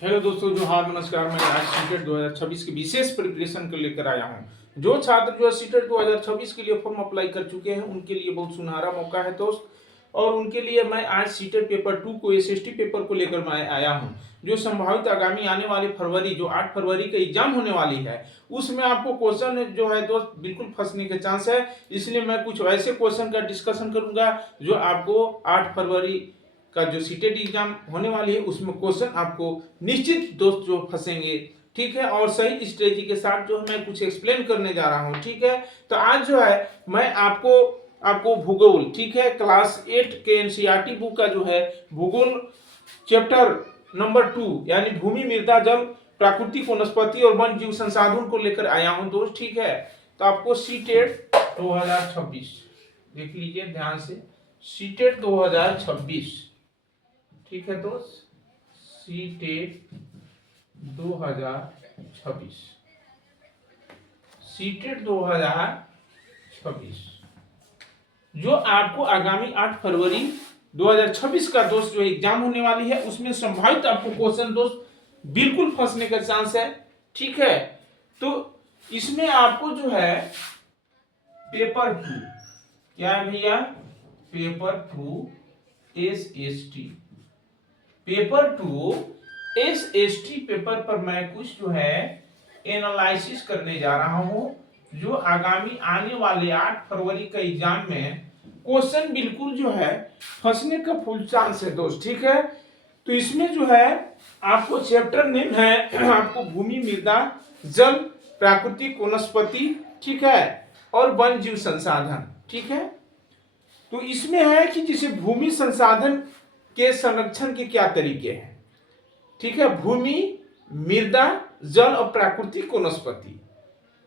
Hello दोस्तों, जो हाँ नमस्कार। मैं आज सीटेट 2026 की विशेष प्रिपरेशन को लेकर आया हूँ। जो छात्र जो है सीटेट 2026 के लिए फॉर्म अप्लाई कर चुके हैं उनके लिए बहुत सुनहरा मौका है दोस्त। और उनके लिए मैं आज सीटेट पेपर 2 को एसएसटी पेपर को लेकर मैं आया हूँ, जो संभावित आगामी आने वाली फरवरी जो 8 फरवरी का एग्जाम होने वाली है उसमें आपको क्वेश्चन जो है दोस्त बिल्कुल फंसने के चांस है। इसलिए मैं कुछ ऐसे क्वेश्चन का डिस्कशन करूंगा जो आपको 8 फरवरी का जो सीटेट एग्जाम होने वाली है उसमें क्वेश्चन आपको निश्चित दोस्त जो फंसेंगे। ठीक है, और सही स्ट्रेटजी के साथ जो है मैं कुछ एक्सप्लेन करने जा रहा हूँ। ठीक है, तो आज जो है मैं आपको भूगोल, ठीक है, क्लास 8 के एनसीईआरटी बुक का जो है भूगोल चैप्टर नंबर 2 यानी भूमि, मृदा, जल, प्राकृतिक वनस्पति और वन जीव संसाधन को लेकर आया हूं दोस्त। ठीक है, तो आपको सीटेट 2026 देख लीजिए ध्यान से। सीटेट 2026, ठीक है दोस्त, सीटेट 2026, सीटेट 2026 जो आपको आगामी 8 फरवरी 2026 का दोस्त जो एग्जाम होने वाली है उसमें संभावित आपको क्वेश्चन दोस्त बिल्कुल फंसने का चांस है। ठीक है, तो इसमें आपको जो है पेपर 2 क्या है भैया, paper 2 SST, paper 2 SST paper पर मैं कुछ जो है एनालिसिस करने जा रहा हूं, जो आगामी आने वाले 8 फरवरी का एग्जाम में क्वेश्चन बिल्कुल जो है फंसने का फुल चांस है दोस्त। ठीक है, तो इसमें जो है आपको चैप्टर नेम है आपको भूमि, मृदा, जल, प्राकृतिक वनस्पति, ठीक है, और वन जीव संसाधन। ठीक है, तो इसमें है कि जैसे भूमि संसाधन के संरक्षण के क्या तरीके हैं। ठीक है, भूमि, मृदा, जल और प्राकृतिक वनस्पति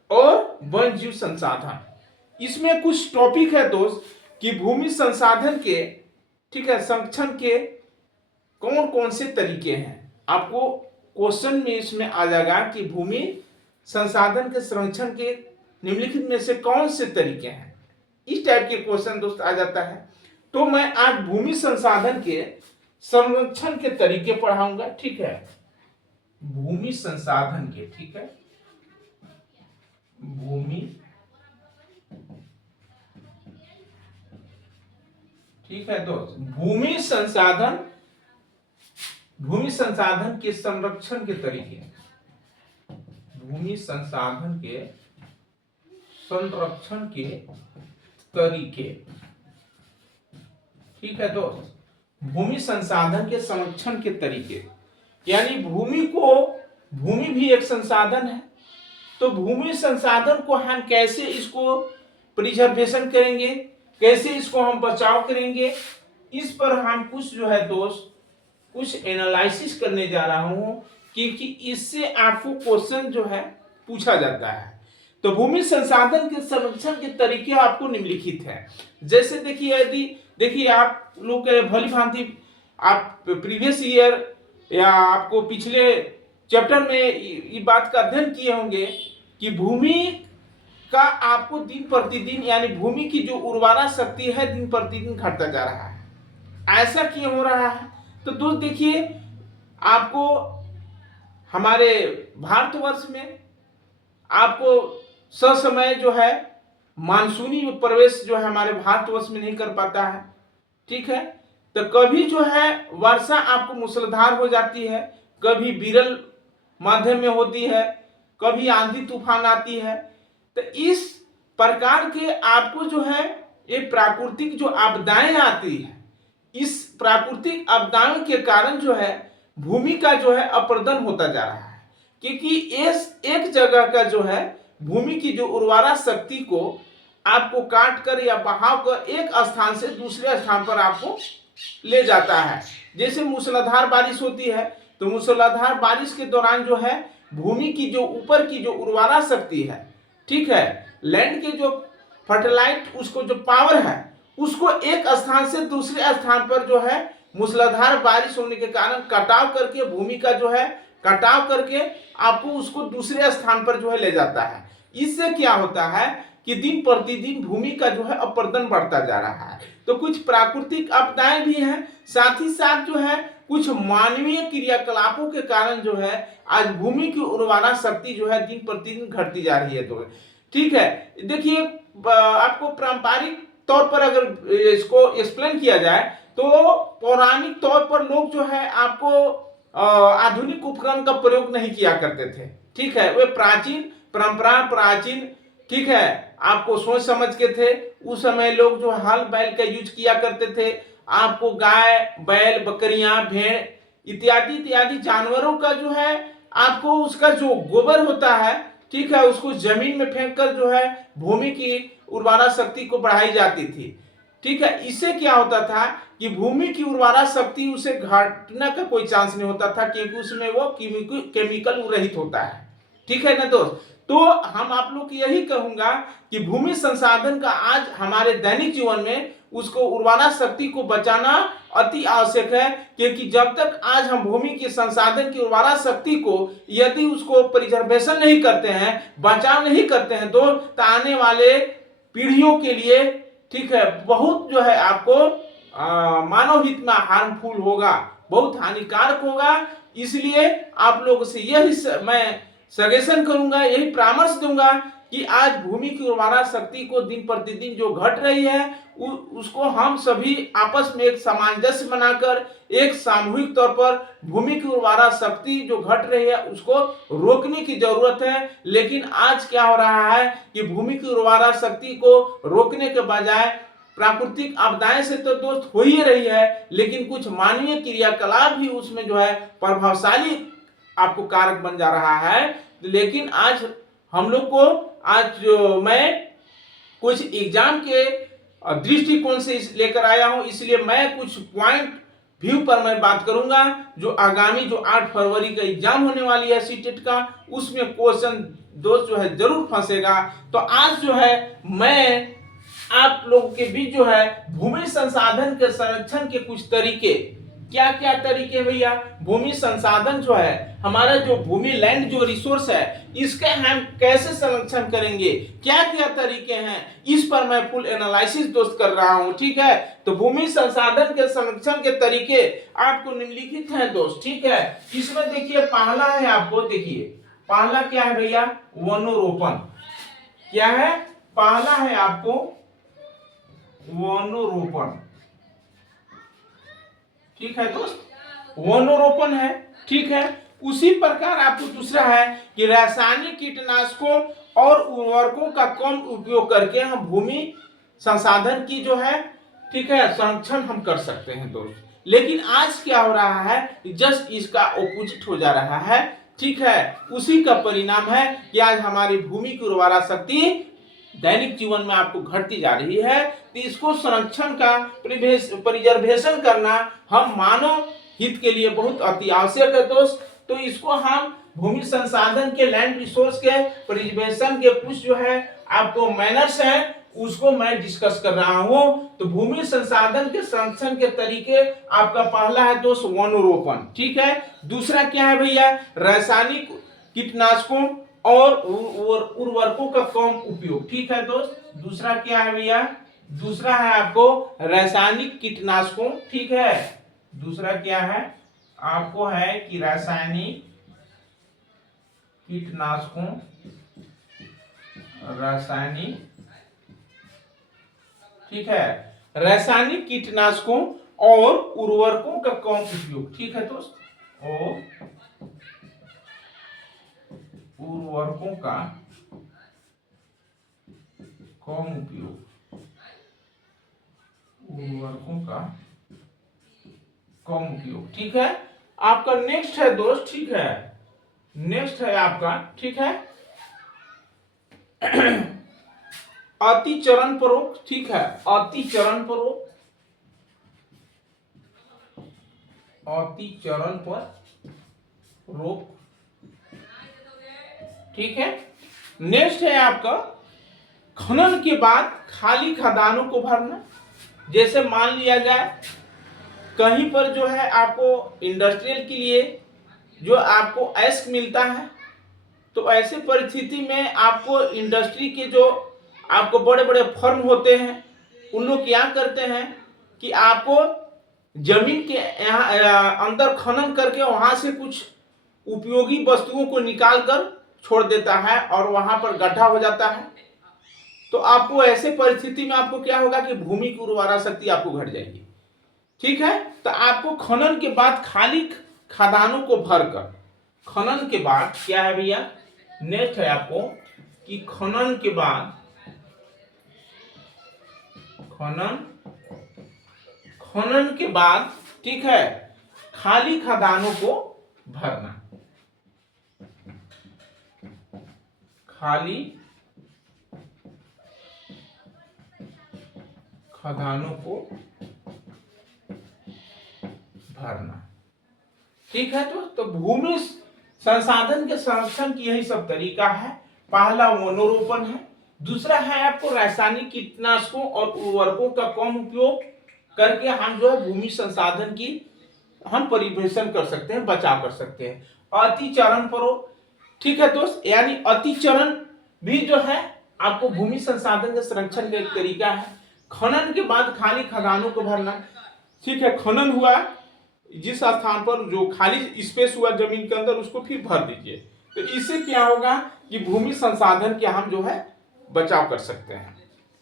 और वन जीव संसाधन, इसमें कुछ टॉपिक है दोस्त कि भूमि संसाधन के, ठीक है, संरक्षण के कौन कौन से तरीके हैं। आपको क्वेश्चन में इसमें आ जाएगा कि भूमि संसाधन के संरक्षण के निम्नलिखित में से कौन से तरीके हैं, इस टाइप के क्वेश्चन दोस्त आ जाता है। तो मैं आज भूमि संसाधन के संरक्षण के तरीके पढ़ाऊंगा। ठीक है, भूमि संसाधन के, ठीक है, भूमि, ठीक है दोस्त, भूमि संसाधन के संरक्षण के तरीके, भूमि संसाधन के संरक्षण के तरीके। ठीक है दोस्त, भूमि संसाधन के संरक्षण के तरीके यानी भूमि भी एक संसाधन है, तो भूमि संसाधन को हम कैसे इसको प्रिजर्वेशन करेंगे, कैसे इसको हम बचाव करेंगे, इस पर हम कुछ जो है दोस्त कुछ एनालिसिस करने जा रहा हूं, क्योंकि इससे आपको क्वेश्चन जो है पूछा जाता है। तो भूमि संसाधन के संरक्षण के तरीके आपको निम्नलिखित है। जैसे देखिए, यदि देखिए आप लोग भली भांति आप प्रीवियस ईयर या आपको पिछले चैप्टर में ये बात का अध्ययन किए होंगे कि भूमि का आपको दिन प्रतिदिन यानी भूमि की जो उर्वरा शक्ति है दिन प्रतिदिन घटता जा रहा है। ऐसा क्यों हो रहा है? तो दोस्त देखिए, आपको हमारे भारतवर्ष में आपको ससमय जो है मानसूनी प्रवेश जो है हमारे भारतवर्ष में नहीं कर पाता है। ठीक है, तो कभी जो है वर्षा आपको मूसलाधार हो जाती है, कभी विरल माध्यम में होती है, कभी आंधी तूफान आती है। तो इस प्रकार के आपको जो है ये प्राकृतिक जो आपदाएं आती है, इस प्राकृतिक आपदाओं के कारण जो है भूमि का जो है अपर्दन होता जा रहा है, क्योंकि इस एक जगह का जो है भूमि की जो उर्वरा शक्ति को आपको काट कर या बहाव कर एक स्थान से दूसरे स्थान पर आपको ले जाता है। जैसे मूसलाधार बारिश होती है, तो मूसलाधार बारिश के दौरान जो है भूमि की जो ऊपर की जो उर्वरा शक्ति है, ठीक है, लैंड के जो फर्टिलाइट उसको जो पावर है उसको एक स्थान से दूसरे स्थान पर जो है मूसलाधार बारिश होने के कारण कटाव करके भूमि का जो है कटाव करके आपको उसको दूसरे स्थान पर जो है ले जाता है। इससे क्या होता है कि दिन प्रतिदिन भूमि का जो है अपर्दन बढ़ता जा रहा है। तो कुछ प्राकृतिक आपदाएं भी हैं, साथ ही साथ जो है कुछ मानवीय क्रियाकलापों के कारण जो है आज भूमि की उर्वरा शक्ति जो है दिन प्रतिदिन घटती जा रही है। तो ठीक है, देखिए आपको पारंपरिक तौर पर अगर इसको एक्सप्लेन किया जाए तो पौराणिक तौर पर लोग जो है आपको आधुनिक उपकरण का प्रयोग नहीं किया करते थे। ठीक है, वे प्राचीन परंपरा, प्राचीन, ठीक है, आपको सोच समझ के थे। उस समय लोग जो हल बैल का यूज किया करते थे, आपको गाय, बैल, बकरियां, भेड़ इत्यादि इत्यादि जानवरों का जो है आपको उसका जो गोबर होता है, ठीक है, उसको जमीन में फेंक कर जो है भूमि की उर्वरा शक्ति को बढ़ाई जाती थी। ठीक है, इससे क्या होता था कि भूमि की उर्वरा शक्ति उसे घटने का कोई चांस नहीं होता था, क्योंकि उसमें वो केमिकल रहित होता है। ठीक है ना दोस्त, तो हम आप लोग की यही कहूंगा कि भूमि संसाधन का आज हमारे दैनिक जीवन में उसको उर्वरा शक्ति को बचाना अति आवश्यक है, क्योंकि जब तक आज हम भूमि के संसाधन की उर्वरा शक्ति को यदि उसको प्रिजर्वेशन नहीं करते हैं, बचाव नहीं करते हैं तो आने वाले पीढ़ियों के लिए, ठीक है, बहुत जो है आपको मानव हित में हार्मफुल होगा, बहुत हानिकारक होगा। इसलिए आप लोगों से यही मैं सजेशन करूंगा, यही परामर्श दूंगा कि आज भूमि की उर्वरा शक्ति को दिन प्रतिदिन जो घट रही है उसको हम सभी आपस में एक सामंजस्य बनाकर एक सामूहिक तौर पर भूमि की उर्वरा शक्ति जो घट रही है उसको रोकने की जरूरत है। लेकिन आज क्या हो रहा है कि भूमि की उर्वरा शक्ति को रोकने के बजाय प्राकृतिक आपदाएं से तो दोस्त हो ही रही है, लेकिन कुछ मानवीय क्रियाकलाप भी उसमें जो है प्रभावशाली आपको कारक बन जा रहा है। लेकिन आज हम लोग को आज जो मैं कुछ एग्जाम के दृष्टिकोण से लेकर आया हूं, इसलिए मैं कुछ पॉइंट व्यू पर मैं बात करूंगा। जो आगामी जो 8 फरवरी का एग्जाम होने वाली है सीटेट का, उसमें क्वेश्चन दोस्त जो है जरूर फंसेगा। तो आज जो है मैं आप लोगों के बीच जो है भूमि संसाधन के संरक्षण के कुछ तरीके, क्या क्या तरीके भैया, भूमि संसाधन जो है हमारा जो भूमि लैंड जो रिसोर्स है इसके हम कैसे संरक्षण करेंगे, क्या क्या तरीके हैं, इस पर मैं फुल एनालिसिस दोस्त कर रहा हूं। ठीक है, तो भूमि संसाधन के संरक्षण के तरीके आपको निम्नलिखित हैं दोस्त। ठीक है, इसमें देखिए पहला है, आपको देखिए पहला क्या है भैया, वनोरोपण। क्या है पहला है आपको वनोरोपण। ठीक है दोस्त, वनोरोपण है। ठीक है, उसी प्रकार आपको दूसरा है कि रासायनिक कीटनाशकों और उर्वरकों का कम उपयोग करके हम भूमि संसाधन की जो है, ठीक है, संरक्षण हम कर सकते हैं दोस्त। लेकिन आज क्या हो रहा है, जस्ट इसका ऑपोजिट हो जा रहा है। ठीक है, उसी का परिणाम है कि आज हमारी भूमि की उर्वरा शक्ति दैनिक जीवन में आपको घटती जा रही है। तो इसको संरक्षण का प्रिजर्वेशन करना हम मानव हित के लिए बहुत अति आवश्यक है दोस्त। तो इसको हम भूमि संसाधन के लैंड रिसोर्स के प्रिजर्वेशन के कुछ जो है आपको मैनर्स हैं उसको मैं डिस्कस कर रहा हूं। तो भूमि संसाधन के संरक्षण के तरीके आपका पहला है दोस्त वनोरोपण। ठीक है, दूसरा क्या है भैया, रासायनिक कीटनाशकों और उर्वरकों का कम उपयोग। ठीक है दोस्त, दूसरा क्या है भैया, दूसरा है आपको रासायनिक कीटनाशकों। ठीक है, दूसरा क्या है आपको है कि रासायनिक कीटनाशकों, रासायनिक, ठीक है, रासायनिक कीटनाशकों और उर्वरकों का कम उपयोग। ठीक है दोस्त, और उर्वरकों का कम उपयोग, उर्वरकों का कम उपयोग। ठीक है, आपका नेक्स्ट है दोस्त। ठीक है, नेक्स्ट है आपका, ठीक है, अति चरण परोक्त। ठीक है, अति चरण परोक्त, अति चरण पर रोक। ठीक है, नेक्स्ट है आपका खनन के बाद खाली खदानों को भरना। जैसे मान लिया जाए कहीं पर जो है आपको इंडस्ट्रियल के लिए जो आपको एस्क मिलता है, तो ऐसे परिस्थिति में आपको इंडस्ट्री के जो आपको बड़े बड़े फर्म होते हैं उन लोग क्या करते हैं कि आपको जमीन के यहाँ अंदर खनन करके वहां से कुछ उपयोगी वस्तुओं को निकाल कर छोड़ देता है और वहां पर गड्ढा हो जाता है। तो आपको ऐसे परिस्थिति में आपको क्या होगा कि भूमि की उर्वरा शक्ति आपको घट जाएगी। ठीक है, तो आपको खनन के बाद खाली खदानों को भरकर, खनन के बाद क्या है भैया, नेक्स्ट है आपको कि खनन के बाद, खनन के बाद ठीक है, खाली खदानों को भरना, खाली खदानों को भरना। ठीक है, तो भूमि संसाधन के संरक्षण की यही सब तरीका है। पहला वनोरोपण है, दूसरा है आपको रासायनिक कीटनाशकों और उर्वरकों का कम उपयोग करके हम जो है भूमि संसाधन की हम परिवेशन कर सकते हैं, बचाव कर सकते हैं। अतिचरण पर, ठीक है दोस्त, यानी अतिचरण भी जो है आपको भूमि संसाधन के संरक्षण का एक तरीका है। खनन के बाद खाली खदानों को भरना। ठीक है, खनन हुआ, जिस स्थान पर जो खाली स्पेस हुआ जमीन के अंदर उसको फिर भर दीजिए, तो इससे क्या होगा कि भूमि संसाधन के हम जो है बचाव कर सकते हैं।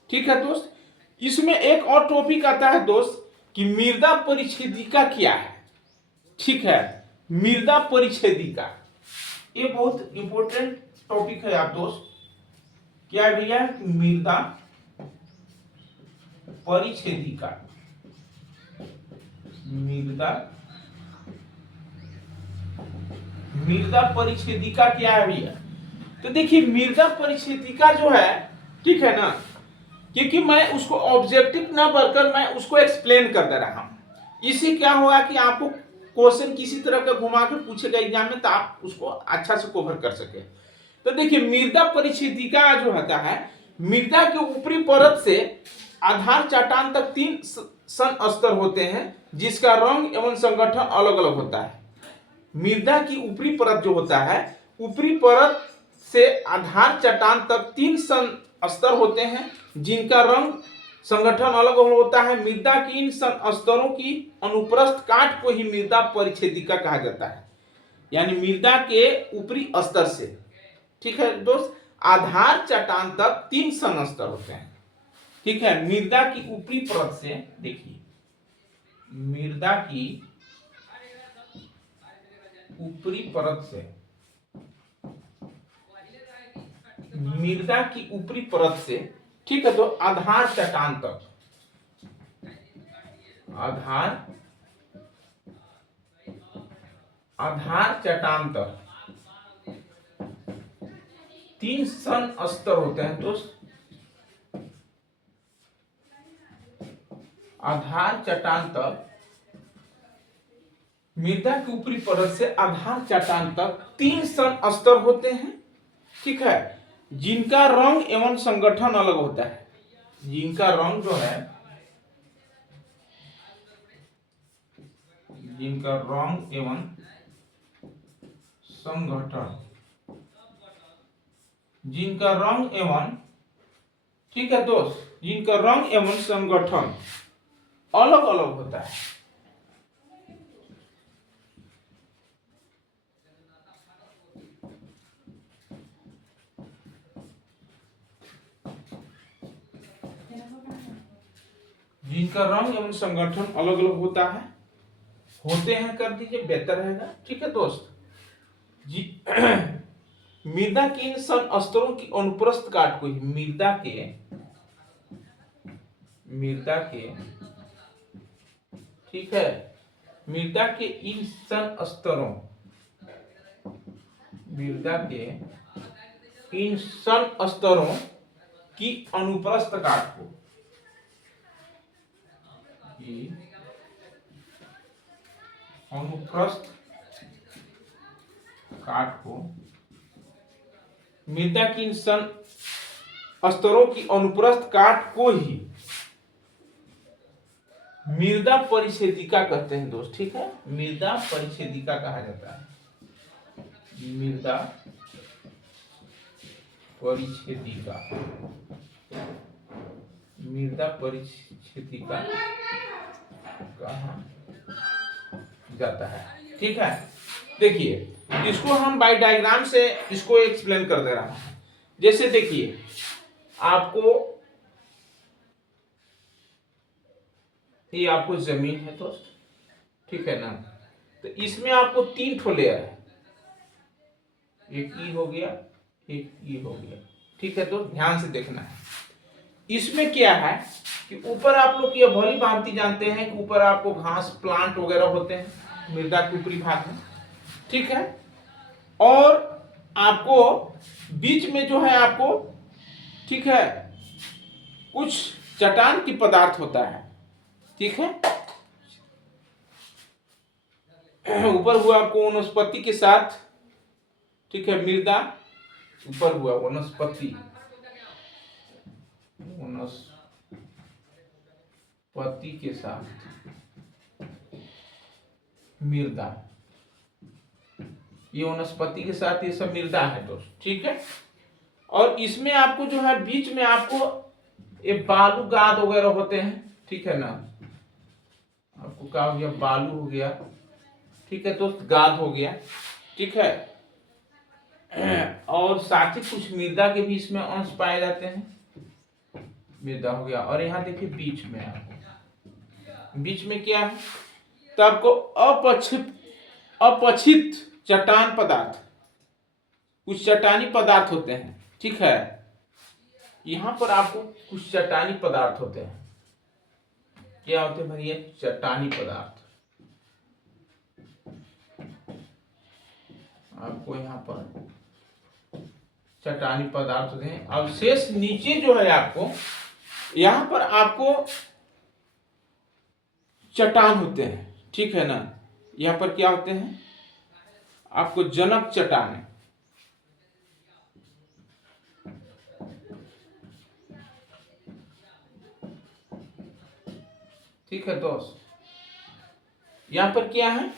ठीक है दोस्त, इसमें एक और टॉपिक आता है दोस्त कि मृदा परिच्छेदिका क्या है। ठीक है, मृदा परिच्छेदिका ये बहुत इंपॉर्टेंट टॉपिक है आप दोस्त। क्या है भैया, मृदा परिच्छेदिका। मृदा परिच्छेदिका क्या है भैया, तो देखिए मृदा परिच्छेदिका जो है, ठीक है ना, क्योंकि मैं उसको ऑब्जेक्टिव ना भरकर मैं उसको एक्सप्लेन कर दे रहा हूं, इससे क्या होगा कि आपको क्वेश्चन किसी तरह का घुमा के पूछेगा एग्जाम में, तो आप उसको अच्छा से कवर कर सके। तो देखिए मृदा परिच्छेदिका जो होता है, मृदा के ऊपरी परत से आधार चट्टान तक 3 सन स्तर होते हैं जिसका रंग एवं संगठन अलग अलग होता है। मृदा की ऊपरी परत जो होता है, ऊपरी परत से आधार चट्टान तक 3 सन स्तर होते हैं जिनका रंग संगठन अलग अलग होता है। मृदा की इन सन स्तरों की अनुप्रस्थ काट को ही मृदा परिच्छेदिका कहा जाता है, यानी मृदा के ऊपरी स्तर से, ठीक है दोस्त, आधार चट्टान तक 3 सन स्तर होते हैं। ठीक है, मृदा की ऊपरी परत से, देखिए मृदा की ऊपरी परत से, मृदा की ऊपरी परत से, ठीक है, तो आधार चट्टान तक, आधार चट्टान तक 3 सन स्तर होते हैं दोस्त। आधार चट्टान तक, मृदा की ऊपरी परत से आधार चट्टान तक 3 सन स्तर होते हैं। ठीक है, जिनका रंग एवं संगठन अलग होता है, जिनका रंग जो है, जिनका रंग एवं संगठन, जिनका रंग एवं, ठीक है दोस्त, जिनका रंग एवं संगठन अलग अलग होता है। जिनका रंग एवं संगठन अलग अलग होता है, होते हैं कर दीजिए, बेहतर रहेगा। ठीक है दोस्त जी, मृदा के इन सन स्तरों की अनुप्रस्थ काट को ही मृदा के, ठीक है, मृदा के इन सन स्तरों, मृदा के इन सन स्तरों की अनुप्रस्थ काट को, अनुप्रस्थ काट को, मृदा की इन सन स्तरों की अनुप्रस्थ काट को ही मृदा परिच्छेदिका कहते हैं दोस्त। ठीक है, मृदा परिच्छेदिका कहा जाता है, मृदा परिच्छेदिका, मृदा परिच्छेदिका कहा जाता है। ठीक है, देखिए इसको हम बाय डायग्राम से इसको एक्सप्लेन कर दे रहा हूं। जैसे देखिए आपको ये आपको जमीन है दोस्त, ठीक है ना, तो इसमें आपको 3 ठो लेयर है, एक ई हो गया, एक ई हो गया। ठीक है, तो ध्यान से देखना है। इसमें क्या है कि ऊपर आप लोग ये भली भांति जानते हैं कि ऊपर आपको घास प्लांट वगैरह होते हैं मृदा के ऊपरी भाग में। ठीक है, और आपको बीच में जो है आपको, ठीक है, कुछ चट्टान की पदार्थ होता है। ठीक है, ऊपर हुआ आपको वनस्पति के साथ, ठीक है, मृदा, ऊपर हुआ वनस्पति के साथ मृदा, ये वनस्पति के साथ ये सब मृदा है दोस्त। ठीक है, और इसमें आपको जो है बीच में आपको ये बालू गाद वगैरह होते हैं। ठीक है ना, आपको क्या हो गया, बालू हो गया, ठीक है दोस्त, गाद हो गया। ठीक है, और साथ ही कुछ मृदा के भी इसमें अंश पाए जाते हैं, मृदा हो गया। और यहाँ देखिए बीच में आपको, बीच में क्या है, तो आपको अपक्षित चट्टान पदार्थ, कुछ चट्टानी पदार्थ होते हैं। ठीक है, यहां पर आपको कुछ चट्टानी पदार्थ होते हैं। क्या होते हैं भैया, चट्टानी पदार्थ। आपको यहाँ पर चट्टानी पदार्थ होते हैं। अब शेष नीचे जो है आपको, यहां पर आपको चट्टान होते हैं। ठीक है ना, यहां पर क्या होते हैं आपको, जनक चट्टान। ठीक है दोस्त, यहां पर क्या है,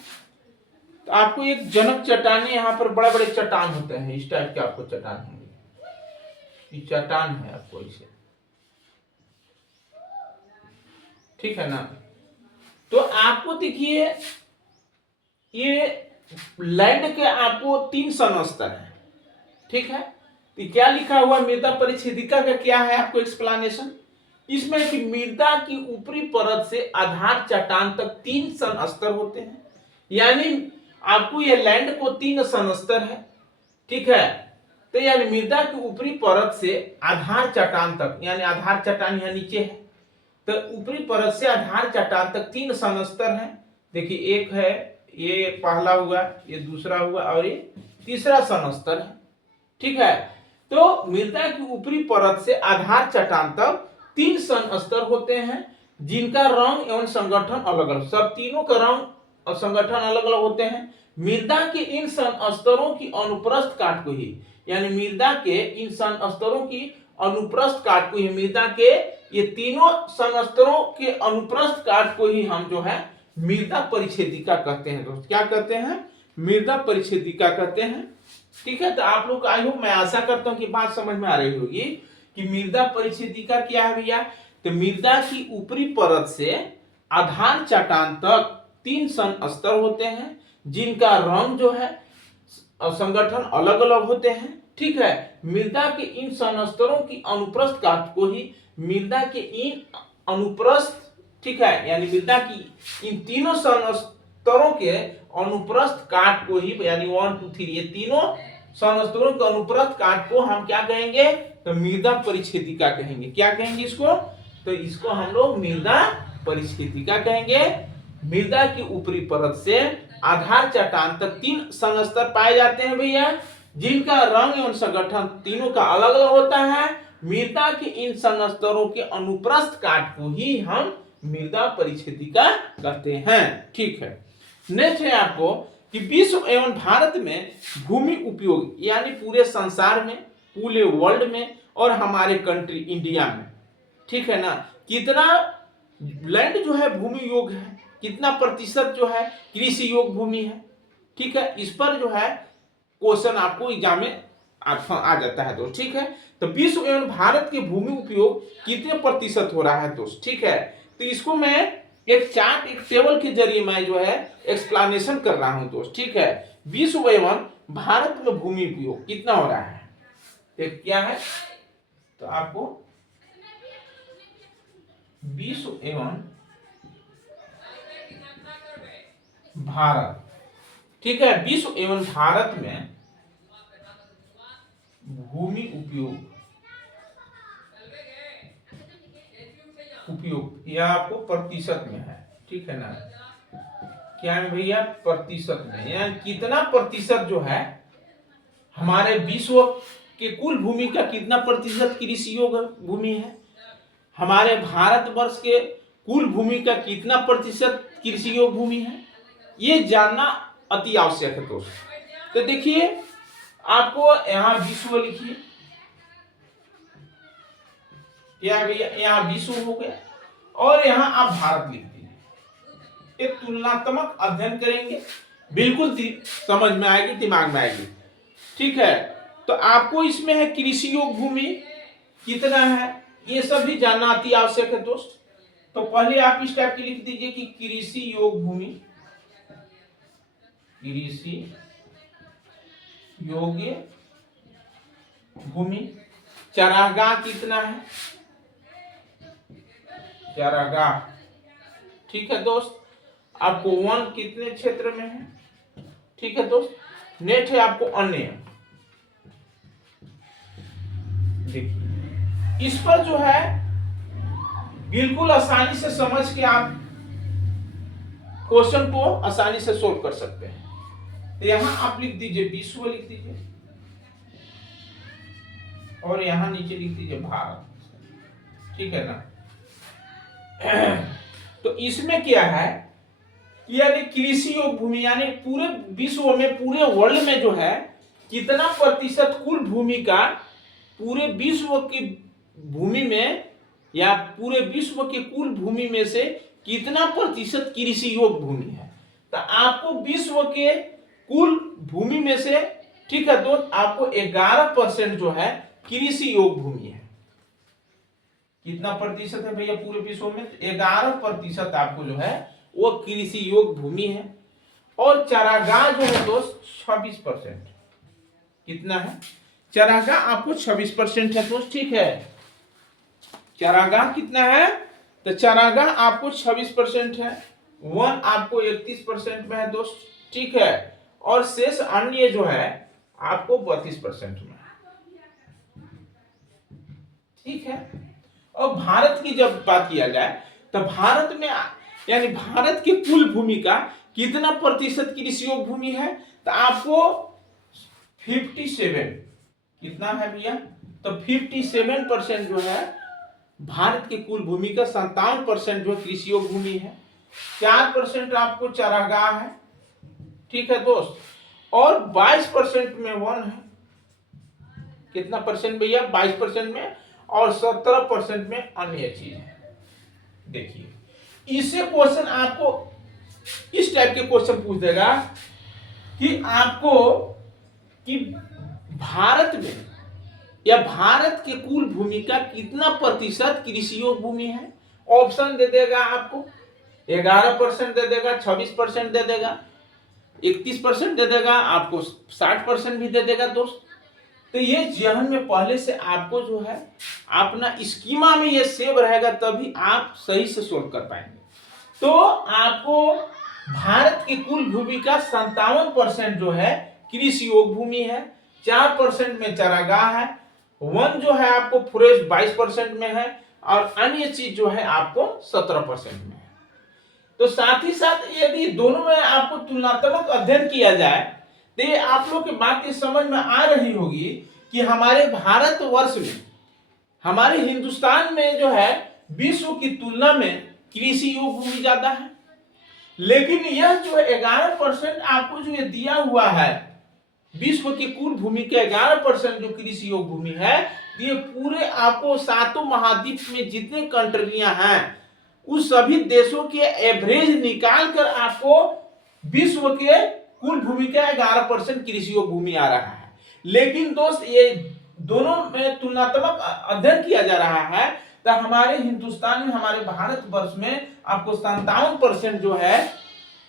तो आपको एक जनक चट्टाने, यहां पर बड़े बड़े चट्टान होते हैं, इस टाइप के आपको चट्टान होंगे, ये चट्टान है आपको इसे। ठीक है ना, तो आपको देखिए ये लैंड के आपको 3 संस्तर है। ठीक है, तो क्या लिखा हुआ मृदा परिच्छेदिका का क्या है आपको एक्सप्लेनेशन, इसमें कि मृदा की ऊपरी परत से आधार चट्टान तक 3 संस्तर होते हैं। यानी आपको ये लैंड को 3 संस्तर है। ठीक है, तो यानी मृदा की ऊपरी परत से आधार चट्टान तक, यानी आधार चट्टान यहाँ नीचे है, तो ऊपरी परत से आधार चट्टान तक 3 संस्तर हैं। देखिए एक है, ये पहला हुआ, ये दूसरा हुआ, और ये तीसरा संस्तर है। ठीक है, तो मृदा की ऊपरी परत से आधार चट्टान तक 3 संस्तर होते हैं, जिनका रंग एवं संगठन अलग अलग, सब तीनों का रंग और संगठन अलग अलग होते हैं। मृदा के इन स्तरों की अनुप्रस्थ काट को ही, यानी मृदा के इन स्तरों की अनुप्रस्थ काट को ही, मृदा के ये तीनों स्तरों के अनुप्रस्थ काट को ही हम जो है मृदा परिच्छेदिका कहते हैं दोस्त। क्या कहते हैं, मृदा परिच्छेदिका कहते हैं। ठीक है, तो आप लोग आई होप, मैं आशा करता हूं कि बात समझ में आ रही होगी कि मृदा परिच्छेदिका क्या है भैया। तो मृदा की ऊपरी परत से आधार चट्टान तक 3 संस्तर होते हैं, जिनका रंग जो है और संगठन अलग अलग होते हैं। ठीक है, मृदा के इन संस्तरों की अनुप्रस्थ काट को ही मृदा के इन अनुप्रस्थ, ठीक है, यानी मृदा की इन तीनों संस्तरों के अनुप्रस्थ काट को ही, यानी 1 2 3 ये तीनों संस्तरों के अनुप्रस्थ काट को हम क्या कहेंगे, तो मृदा परिच्छेदिका कहेंगे। क्या कहेंगे इसको, तो इसको हम लोग मृदा परिच्छेदिका कहेंगे। मृदा की ऊपरी परत से आधार चट्टान तक 3 संस्तर पाए जाते हैं भैया, जिनका रंग एवं संगठन तीनों का अलग अलग होता है। मृदा के इन संस्तरों के अनुप्रस्थ काट को ही हम मृदा परिच्छेदिका कहते हैं। ठीक है, नेक्स्ट है आपको कि विश्व एवं भारत में भूमि उपयोग, यानी पूरे संसार में, पूरे वर्ल्ड में और हमारे कंट्री इंडिया में, ठीक है ना, कितना लैंड जो है भूमि योग है, कितना प्रतिशत जो है कृषि योग भूमि है। ठीक है, इस पर जो है क्वेश्चन आपको एग्जाम में आ जाता है दोस्त। ठीक है, तो विश्व एवं भारत के भूमि उपयोग कितने प्रतिशत हो रहा है दोस्त। ठीक है, तो इसको मैं एक चार्ट, एक टेबल के जरिए मैं जो है एक्सप्लेनेशन कर रहा हूं दोस्त, ठीक है। विश्व एवं भारत में भूमि उपयोग कितना हो रहा है, एक क्या है, तो आपको विश्व एवं भारत, ठीक है, विश्व एवं भारत में भूमि उपयोग यह आपको प्रतिशत में है, ठीक है ना, क्या है भैया, प्रतिशत में, यानी कितना प्रतिशत जो है हमारे विश्व के कुल भूमि का कितना प्रतिशत कृषि योग्य भूमि है, हमारे भारतवर्ष के कुल भूमि का कितना प्रतिशत कृषि योग्य भूमि है, ये जानना अति आवश्यक है दोस्तों। तो देखिए आपको यहां विश्व लिखिए, क्या भैया, यहाँ विश्व हो गया और यहाँ आप भारत लिख दीजिए। एक तुलनात्मक अध्ययन करेंगे, बिल्कुल समझ में आएगी, दिमाग में आएगी, ठीक है। तो आपको इसमें है कृषि योग्य भूमि कितना है, ये सब भी जानना अति आवश्यक है दोस्त। तो पहले आप इस टाइप की लिख दीजिए कि कृषि योग्य भूमि, कृषि योग्य भूमि, चारागाह कितना है, चारागाह, ठीक है दोस्त। आपको वन कितने क्षेत्र में है, ठीक है दोस्त। नेट है आपको अन्य, देखिए इस पर जो है बिल्कुल आसानी से समझ के आप क्वेश्चन को आसानी से सोल्व कर सकते हैं। तो यहां आप लिख दीजिए विश्व, लिख दीजिए, और यहां नीचे लिख दीजिए भारत, ठीक है ना। तो इसमें क्या है, यानी कृषि योग्य भूमि, यानी पूरे विश्व में, पूरे वर्ल्ड में जो है कितना प्रतिशत कुल भूमि का, पूरे विश्व की भूमि में या पूरे विश्व के कुल भूमि में से कितना प्रतिशत कृषि योग्य भूमि है। तो आपको विश्व के कुल भूमि में से, ठीक है दोस्त, आपको 11% जो है कृषि योग्य भूमि है। कितना प्रतिशत है भैया पूरे विश्व में, 11% आपको जो है वो कृषि योग्य भूमि है। और चारागाह जो है दोस्त 26%, कितना है, चारागाह आपको 26% है दोस्त, ठीक है। चारागाह कितना है, तो चारागाह आपको 26% है, वन आपको 31% में है दोस्त, ठीक है। और शेष अन्य जो है आपको 32% में है, ठीक है। और भारत की जब बात किया जाए तो भारत में, यानी भारत के कुल भूमि का कितना प्रतिशत कृषि योग्य भूमि है, तो आपको 57, कितना है भैया, तो 57% जो है भारत के कुल भूमि का, 57% जो कृषि योग्य भूमि है, 4% आपको चारागाह है, ठीक है दोस्त। और 22% में वन है, कितना परसेंट भैया, 22% में, और 17% में अन्य चीज है। देखिए इससे क्वेश्चन आपको इस टाइप के क्वेश्चन पूछ देगा कि आपको कि भारत में या भारत के कुल भूमि का कितना प्रतिशत कृषि योग्य भूमि है। ऑप्शन दे देगा आपको, 11% दे देगा, 26% दे देगा, 31% दे देगा, आपको 60% भी दे देगा दोस्त। तो ये जहन में पहले से आपको जो है अपना स्कीमा में ये सेव रहेगा, तभी आप सही से सोल्व कर पाएंगे। तो आपको भारत की कुल भूमि का 57% जो है कृषि योग्य भूमि है, 4% में चारागाह है, वन जो है आपको फॉरेस्ट 22% में है, और अन्य चीज जो है आपको 17% में है। तो साथ ही साथ यदि दोनों में आपको तुलनात्मक अध्ययन किया जाए तो ये आप लोग की बात की समझ में आ रही होगी कि हमारे भारतवर्ष में, हमारे हिंदुस्तान में जो है विश्व की तुलना में कृषि योग्य भूमि ज्यादा है। लेकिन यह जो 11% आपको जो ये दिया हुआ है, विश्व की कुल भूमि के 11% जो कृषि योग्य भूमि है, ये पूरे आपको 7 महाद्वीप में जितने कंट्रियां हैं उस सभी देशों के एवरेज निकाल कर आपको विश्व के कुल भूमि का 11% कृषि योग्य भूमि आ रहा है। लेकिन दोस्त ये दोनों में तुलनात्मक अध्ययन किया जा रहा है, तो हमारे हिंदुस्तान में, हमारे भारतवर्ष में आपको 57% जो है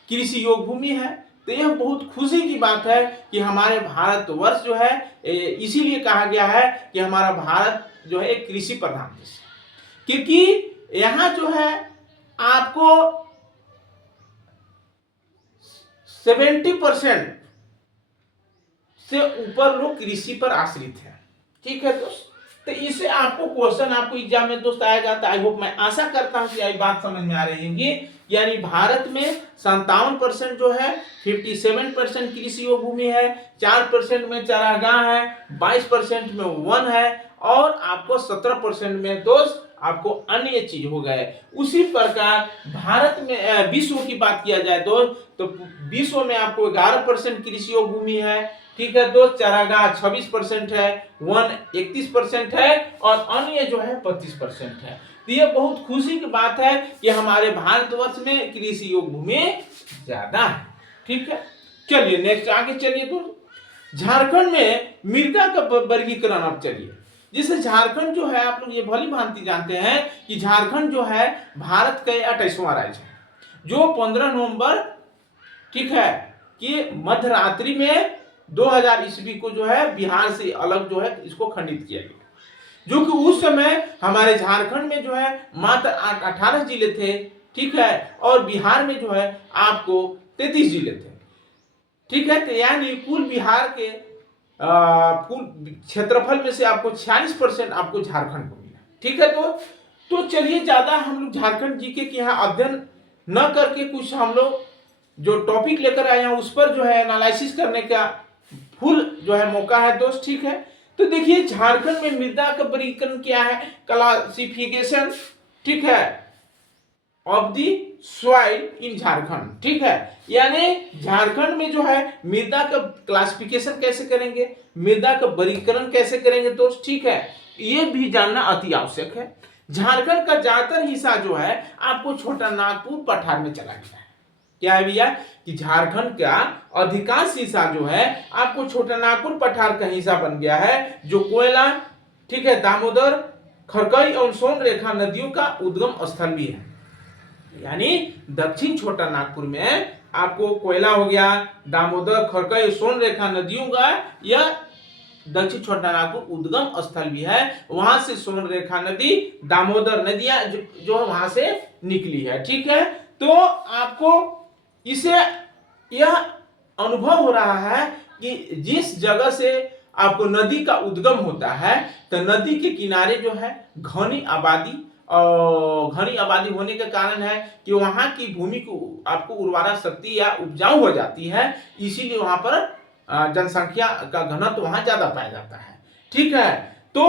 कृषि योग्य भूमि है। तो यह बहुत खुशी की बात है कि हमारे भारतवर्ष जो है, इसीलिए कहा गया है कि हमारा भारत जो है एक कृषि प्रधान देश है, क्योंकि यहाँ जो है आपको 70% से ऊपर लोग कृषि पर आश्रित है। ठीक है दोस्त, तो इससे आपको क्वेश्चन आपको एग्जाम में दोस्त आएगा। तो आई होप, मैं आशा करता हूं कि यह बात समझ में आ रही होगी। यानी भारत में 57% जो है, 57% कृषि योग्य भूमि है, 4% में चारागाह है, 22% में वन है, और आपको 17% में दोस्त आपको अन्य चीज हो गए। उसी प्रकार भारत में विश्व की बात किया जाए दोस्त, तो विश्व में आपको 11% कृषि योग्य भूमि है। ठीक है दोस्त, चारागाह 26% है, वन 31% है, और अन्य जो है 25% है। तो ये बहुत खुशी की बात है कि हमारे भारतवर्ष में कृषि योग्य भूमि ज्यादा है। ठीक है, चलिए नेक्स्ट आगे चलिए दोस्त। झारखंड में मृदा का वर्गीकरण अब चलिए। जिससे झारखंड जो है, आप लोग ये भली भांति जानते हैं कि झारखंड जो है भारत का 28वां राज्य है, जो 15 नवंबर ठीक है कि मध्यरात्रि में 2000 ईस्वी को जो है बिहार से अलग जो है इसको खंडित किया गया, जो कि उस समय हमारे झारखंड में जो है मात्र 18 जिले थे। ठीक है, और बिहार में जो है आपको 33 जिले थे। ठीक है, तो यानी कुल बिहार के कुल क्षेत्रफल में से आपको 46% आपको झारखंड को मिला। ठीक है, तो चलिए ज्यादा हम लोग झारखंड जीके के यहाँ अध्ययन न करके कुछ हम लोग जो टॉपिक लेकर आए हैं उस पर जो है एनालिसिस करने का फुल जो है मौका है दोस्त। ठीक है, तो देखिए झारखंड में मृदा का वर्गीकरण क्या है, क्लासिफिकेशन ठीक है of the soil in Jharkhand. ठीक है, यानी झारखंड में जो है मृदा का क्लासिफिकेशन कैसे करेंगे, मृदा का वर्गीकरण कैसे करेंगे दोस्त। ठीक है, ये भी जानना अति आवश्यक है। झारखंड का ज्यादातर हिस्सा जो है आपको छोटा नागपुर पठार में चला गया है। क्या है भैया कि झारखंड का अधिकांश हिस्सा जो है आपको छोटा नागपुर पठार का हिस्सा बन गया है, जो कोयला ठीक है दामोदर खरकई और सोन रेखा नदियों का उद्गम स्थल भी है। यानी दक्षिण छोटा नागपुर में आपको कोयला हो गया, दामोदर खरकई सोन रेखा नदियों का यह दक्षिण छोटा नागपुर उद्गम स्थल भी है। वहां से सोन रेखा नदी, दामोदर नदियां जो वहां से निकली है। ठीक है, तो आपको इसे यह अनुभव हो रहा है कि जिस जगह से आपको नदी का उद्गम होता है, तो नदी के किनारे जो है घनी आबादी, और घनी आबादी होने के कारण है कि वहां की भूमि को आपको उर्वरा शक्ति या उपजाऊ हो जाती है, इसीलिए वहां पर जनसंख्या का घनत्व वहां ज्यादा पाया जाता है। ठीक है, तो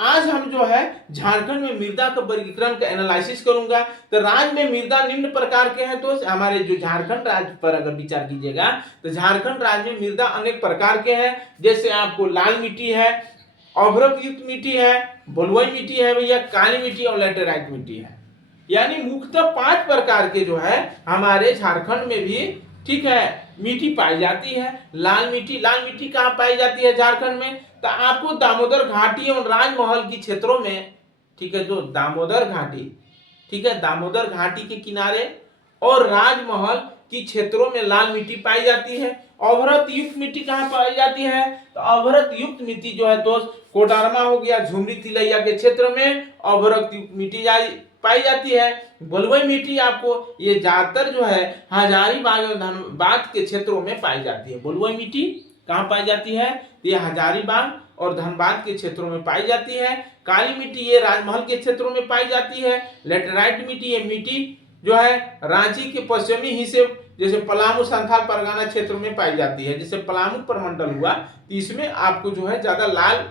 आज हम जो है झारखंड में मृदा का वर्गीकरण का एनालिसिस करूंगा। तो राज्य में मृदा निम्न प्रकार के हैं। तो हमारे जो झारखंड राज्य पर अगर विचार कीजिएगा तो झारखंड राज्य में मृदा अनेक प्रकार के हैं। जैसे आपको लाल मिट्टी है, अभ्रक युक्त मिट्टी है, बलुई मिट्टी है भैया, काली मिट्टी और लैटेराइट मिट्टी है। यानी मुख्यतः 5 प्रकार के जो है हमारे झारखंड में भी ठीक है मिट्टी पाई जाती है। लाल मिट्टी कहाँ पाई जाती है झारखंड में, तो आपको दामोदर घाटी और राजमहल की क्षेत्रों में ठीक है, जो दामोदर घाटी ठीक है दामोदर घाटी के किनारे और राजमहल की क्षेत्रों में लाल मिट्टी पाई जाती है। अवरत युक्त मिट्टी कहाँ पाई जाती है, तो अवरत युक्त मिट्टी जो है दोस्त कोडरमा हो गया, झुमरी तिलैया के क्षेत्र में अवरत युक्त मिट्टी पाई जाती है। बलुई मिट्टी आपको ये ज्यादातर जो है हजारीबाग और धनबाद के क्षेत्रों में पाई जाती है। बलुई मिट्टी कहाँ पाई जाती है, ये हजारीबाग और धनबाद के क्षेत्रों में पाई जाती है। काली मिट्टी ये राजमहल के क्षेत्रों में पाई जाती है। लेटेराइट मिट्टी ये मिट्टी जो है रांची के पश्चिमी हिस्से जैसे पलामू संथाल परगना क्षेत्र में पाई जाती है। जैसे पलामू प्रमंडल हुआ इसमें आपको जो है ज्यादा लाल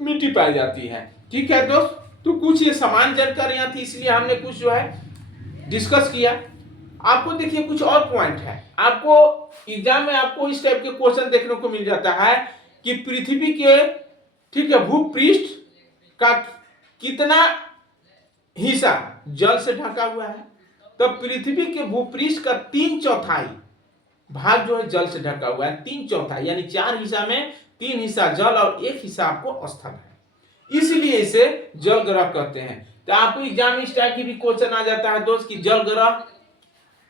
मिट्टी पाई जाती है। ठीक है दोस्त, तो कुछ ये समान जानकारियां थी इसलिए हमने कुछ जो है डिस्कस किया। आपको देखिए कुछ और पॉइंट है, आपको एग्जाम में आपको इस टाइप के क्वेश्चन देखने को मिल जाता है कि पृथ्वी के ठीक है भूपृष्ठ का कितना हिस्सा जल से ढका हुआ है, तो पृथ्वी के भूपृष्ठ का 3/4 भाग जो है जल से ढका हुआ है। 3/4 यानी 4 हिस्सा में 3 हिस्सा जल और 1 हिस्सा आपको स्थल है। इसलिए इसे जल ग्रह कहते हैं। तो आपको एग्जाम में इस टाइप की भी क्वेश्चन आ जाता है दोस्त कि जल ग्रह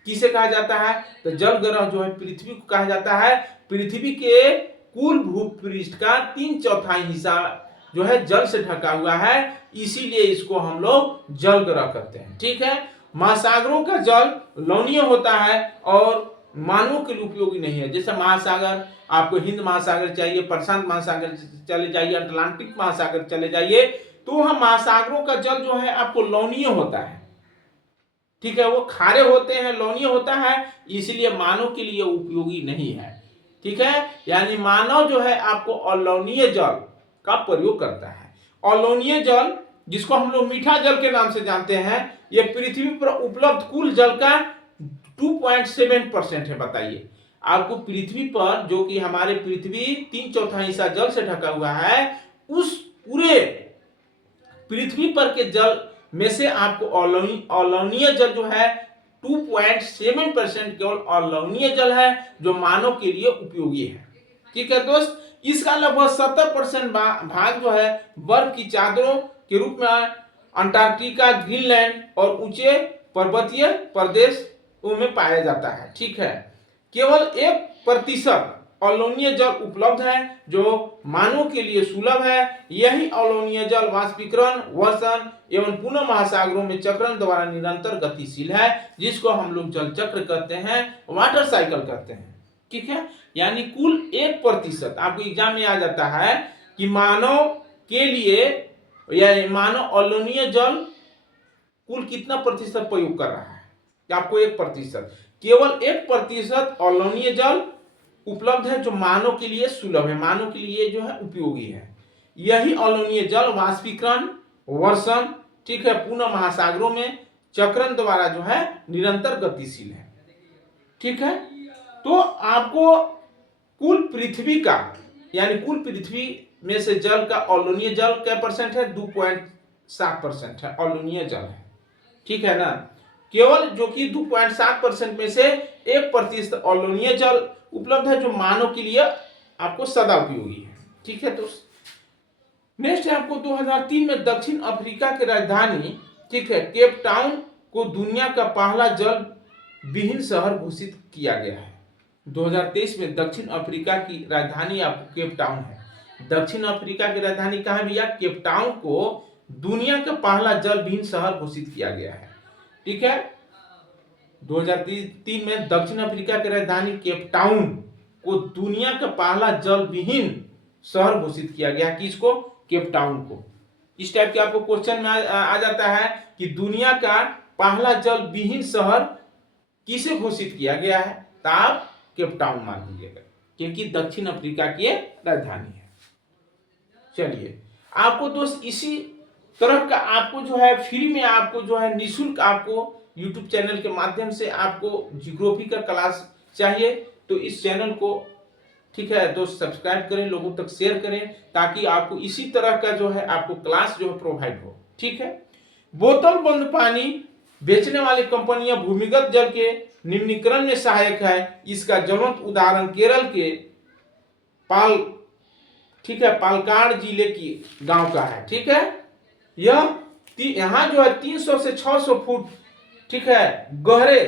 किसे कहा जाता है। तो जल ग्रह जो है पृथ्वी को कहा जाता है। पृथ्वी के कुल भूपृष्ठ का 3/4 हिस्सा जो है जल से ढका हुआ है, इसीलिए इसको हम लोग जल ग्रह कहते हैं। ठीक है। महासागरों का जल लवणीय होता है और मानवों के लिए उपयोगी नहीं है। जैसे महासागर, आपको हिंद महासागर चाहिए, प्रशांत महासागर चले जाइए, अटलांटिक महासागर चले जाइए, तो वहां महासागरों का जल जो है आपको लवणीय होता है। ठीक है, वो खारे होते हैं, लवणीय होता है, इसलिए मानव के लिए उपयोगी नहीं है। ठीक है, यानी मानव जो है आपको अलवणीय जल का प्रयोग करता है। अलवणीय जल जिसको हम लोग मीठा जल के नाम से जानते हैं, ये पृथ्वी पर उपलब्ध कुल जल का 2.7% है। बताइए, आपको पृथ्वी पर, जो कि हमारे पृथ्वी 3/4 हिस्सा जल से ढका हुआ है, उस पूरे पृथ्वी पर के जल में से आपको अलवणीय जल जो है 2.7% केवल अलवणीय जल है जो मानव के लिए उपयोगी है। ठीक है दोस्त, इसका लगभग 70% भाग जो है बर्फ की चादरों के रूप में अंटार्कटिका, ग्रीनलैंड और ऊंचे पर्वतीय प्रदेशों में पाया जाता है। ठीक है, केवल 1% अलवणीय जल उपलब्ध है जो मानव के लिए सुलभ है। यही अलवणीय जल वाष्पीकरण, वर्षण एवं पुनः महासागरों में चक्रण द्वारा निरंतर गतिशील है, जिसको हम लोग जल चक्र कहते हैं, वाटर साइकिल कहते हैं। ठीक है, यानी कुल 1% आपको एग्जाम में आ जाता है कि मानव के लिए या मानव अलवणीय जल कुल कितना प्रतिशत प्रयोग कर रहा है। आपको 1%, केवल 1% अलवणीय जल उपलब्ध है जो मानव के लिए सुलभ है, मानव के लिए जो है उपयोगी है। यही अलवणीय जल वाष्पीकरण, वर्षण, ठीक है, पुनः महासागरों में चक्रण द्वारा जो है निरंतर गतिशील है। ठीक है, तो आपको कुल पृथ्वी का, यानी कुल पृथ्वी में से जल का अलवणीय जल क्या परसेंट है, 2.7% है अलवणीय जल है। ठीक है ना, केवल जो कि 2.7% में से 1% अलवणीय जल उपलब्ध है जो मानव के लिए आपको सदा उपयोगी है। ठीक है दोस्त, नेक्स्ट है आपको 2003 में दक्षिण अफ्रीका की राजधानी, ठीक है, केप टाउन को दुनिया का पहला जल विहीन शहर घोषित किया गया है। 2023 में दक्षिण अफ्रीका की राजधानी आपको केप टाउन है। दक्षिण अफ्रीका की राजधानी कहाँ है भैया, केप टाउन को दुनिया का पहला जल विहीन शहर घोषित किया गया है। ठीक है, 2003 में दक्षिण अफ्रीका की राजधानी केप टाउन को दुनिया का पहला जल विहीन शहर घोषित किया गया। किसको, केप टाउन को। इस टाइप के आपको क्वेश्चन में आ जाता है कि दुनिया का पहला जल विहीन शहर किसे घोषित किया गया है, तो आप केप टाउन मान लीजिएगा, क्योंकि दक्षिण अफ्रीका की राजधानी है। चलिए, आपको दोस्त इसी तरह का आपको जो है फ्री में आपको जो है निःशुल्क आपको YouTube चैनल के माध्यम से आपको जियोग्राफी का क्लास चाहिए, तो इस चैनल को, ठीक है दोस्त, सब्सक्राइब करें, लोगों तक शेयर करें, ताकि आपको इसी तरह का जो है आपको क्लास जो है प्रोवाइड हो। ठीक है, बोतल बंद पानी बेचने वाली कंपनियां भूमिगत जल के निम्नीकरण में सहायक है। इसका ज्वलंत उदाहरण केरल के ठीक है, पालक्काड जिले की गांव का है। ठीक है, यहाँ जो है 300 से 600 फुट, ठीक है, गहरे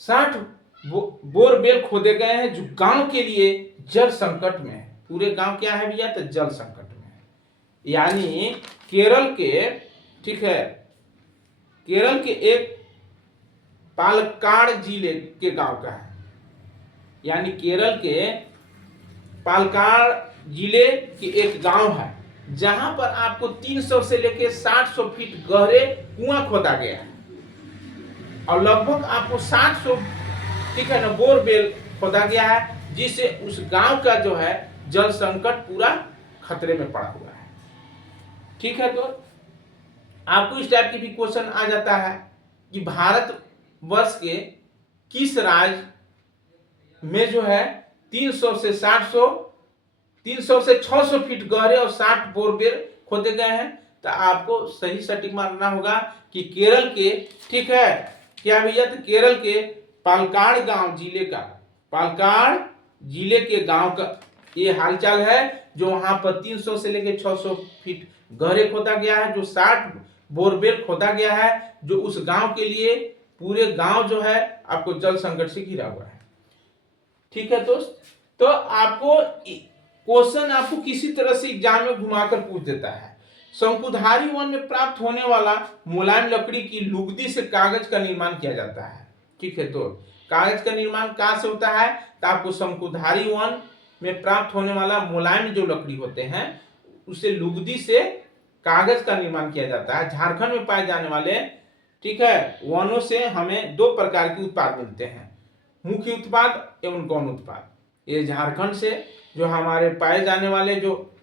60 बोरवेल खोदे गए हैं जो गांव के लिए जल संकट में है। पूरे गांव क्या है भैया, तो जल संकट में है। यानी केरल के, ठीक है, केरल के एक पालक्काड जिले के गांव का है। यानी केरल के पालक्काड जिले के एक गांव है जहां पर आपको 300 से लेकर 700 फीट गहरे कुआं खोदा गया है और लगभग आपको 700, ठीक है ना, बोरवेल खोदा गया है, जिससे उस गांव का जो है जल संकट पूरा खतरे में पड़ा हुआ है। ठीक है, तो आपको इस टाइप की भी क्वेश्चन आ जाता है कि भारत वर्ष के किस राज्य में जो है 300 से 600 फीट गहरे और 60 बोरवेल खोदे गए हैं। तो आपको सही सटीक मानना होगा कि केरल के, ठीक है, क्या भैया, तो केरल के पालक्काड जिले के गांव का ये हालचाल है, जो वहां पर 300 से लेकर 600 फीट गहरे खोदा गया है, जो 60 बोरवेल खोदा गया है, जो उस गांव के लिए पूरे गांव जो है आपको जल संकट से घिरा हुआ है। ठीक है दोस्त, तो आपको क्वेश्चन आपको किसी तरह से एग्जाम में घुमाकर पूछ देता है। शंकुधारी वन में प्राप्त होने वाला मुलायम लकड़ी की लुगदी से कागज का निर्माण किया जाता है। ठीक है, तो कागज का निर्माण कहां से होता है, तो आपको शंकुधारी वन में प्राप्त होने वाला मुलायम जो लकड़ी होते हैं उसे लुगदी से कागज का निर्माण किया जाता है। झारखंड में पाए जाने वाले, ठीक है, वनों से हमें 2 प्रकार के उत्पाद मिलते हैं, मुख्य उत्पाद एवं गौण उत्पाद। ये झारखंड से जो हमारे पाए जाने वाले जो,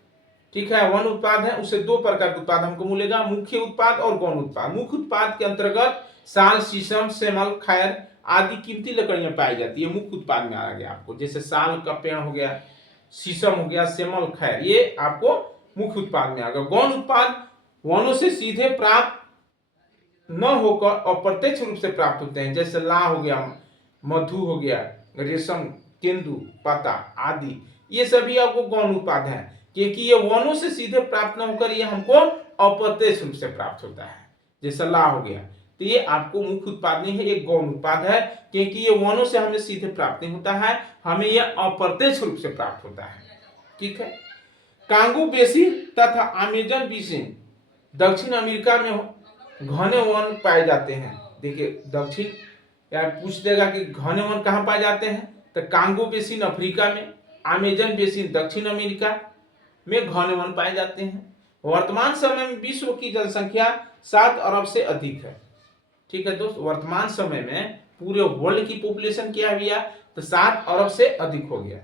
ठीक है, वन उत्पाद है, उससे 2 प्रकार के उत्पाद हमको मिलेगा, मुख्य उत्पाद और गौण उत्पाद। मुख्य उत्पाद के अंतर्गत साल, शीशम, सेमल, खैर आदि कीमती लकड़ियां पाई जाती है, मुख्य उत्पाद में आ गया आपको। जैसे साल का पेड़ हो गया, शीशम हो गया, सेमल, खैर, ये आपको मुख्य उत्पाद में आ गया। गौण उत्पाद वनों से सीधे प्राप्त न होकर अप्रत्यक्ष रूप से प्राप्त होते हैं, जैसे ला हो गया, मधु हो गया, रेशम, केंदु, पत्ता आदि, ये सभी आपको गौण उत्पाद है, क्योंकि ये वनों से सीधे प्राप्त न होकर ये हमको अप्रत्यक्ष रूप से प्राप्त होता है। जैसे ला हो गया, तो ये आपको मुख्य उत्पाद नहीं है, ये गौण उत्पाद है, क्योंकि ये वनों से हमें सीधे प्राप्त नहीं होता है, हमें यह अप्रत्यक्ष रूप से प्राप्त होता है। ठीक है, कांगो बेसिन तथा अमेजन बेसिन दक्षिण अमेरिका में घने वन पाए जाते हैं। देखिए, दक्षिण या पूछ देगा कि घने वन कहाँ पाए जाते हैं, तो कांगो बेसिन अफ्रीका में, अमेजन बेसिन दक्षिण अमेरिका में घने वन पाए जाते हैं। वर्तमान समय में विश्व की जनसंख्या 7 अरब से अधिक है। ठीक है दोस्त, वर्तमान समय में पूरे वर्ल्ड की पॉपुलेशन क्या है भैया, तो 7 अरब से अधिक हो गया।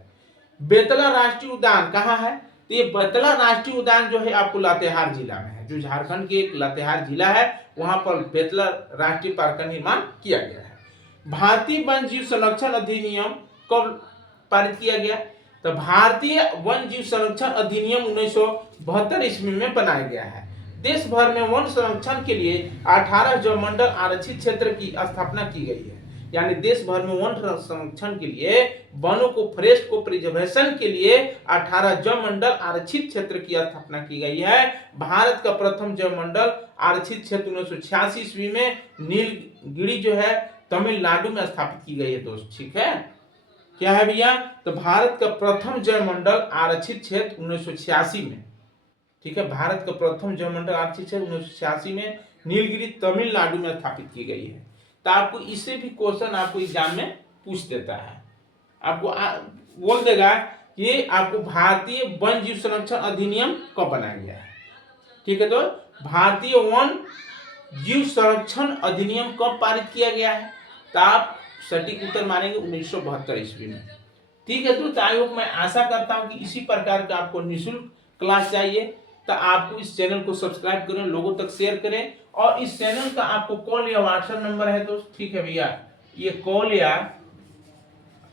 बेतला राष्ट्रीय उद्यान कहाँ है, तो ये बेतला राष्ट्रीय उद्यान जो है आपको लातेहार जिला में है, जो झारखंड के एक लातेहार जिला है, वहां पर बेतला राष्ट्रीय पार्क का निर्माण किया गया है। भारतीय वन जीव संरक्षण अधिनियम कब पारित किया गया, तो भारतीय वन जीव संरक्षण अधिनियम 1972 ईस्वी में बनाया गया है। देश भर में वन संरक्षण के लिए 18 जलमंडल आरक्षित क्षेत्र की स्थापना की गई है। यानी देश भर में वन संरक्षण के लिए, वनों को, फॉरेस्ट को प्रिजर्वेशन के लिए 18 जलमंडल आरक्षित क्षेत्र की स्थापना की गई है। भारत का प्रथम जलमंडल आरक्षित क्षेत्र 1986 ईस्वी में नीलगिरी जो है तमिलनाडु में स्थापित की गई है दोस्त। ठीक है, क्या है भैया, तो भारत का प्रथम जलमंडल आरक्षित क्षेत्र 1986 में, ठीक है, भारत का प्रथम जलमंडल आरक्षित क्षेत्र 1986 में नीलगिरी तमिलनाडु में स्थापित की गई है। तो आपको इससे भी क्वेश्चन आपको एग्जाम में पूछ देता है, आपको बोल देगा कि आपको भारतीय वन जीव संरक्षण अधिनियम कब बनाया गया है। ठीक है, तो भारतीय वन जीव संरक्षण अधिनियम कब पारित किया गया है, तो आप सटीक उत्तर मानेंगे 1972 ईस्वी में। ठीक है, तो आई होप, मैं आशा करता हूं कि इसी प्रकार का आपको निःशुल्क क्लास चाहिए, तो आपको इस चैनल को सब्सक्राइब करें, लोगों तक शेयर करें, और इस चैनल का आपको कॉल या व्हाट्सएप नंबर है दोस्त। ठीक है भैया, ये कॉल या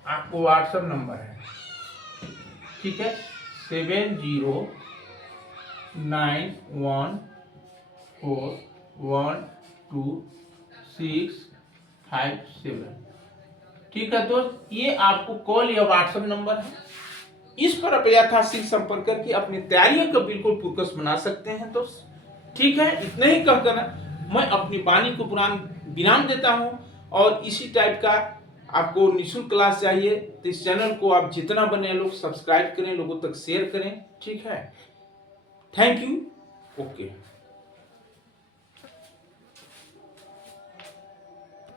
आपको व्हाट्सएप नंबर है, ठीक है, 7091412657। ठीक है दोस्त, ये आपको कॉल या व्हाट्सएप नंबर है, इस पर आप यथाशीघ्र संपर्क करके अपनी तैयारियों को बिल्कुल फोकस बना सकते हैं दोस्त। ठीक है, इतना ही कहकर मैं अपनी वाणी को विराम देता हूं, और इसी टाइप का आपको निःशुल्क क्लास चाहिए तो इस चैनल को आप जितना बने लोग सब्सक्राइब करें, लोगों तक शेयर करें। ठीक है, थैंक यू, ओके।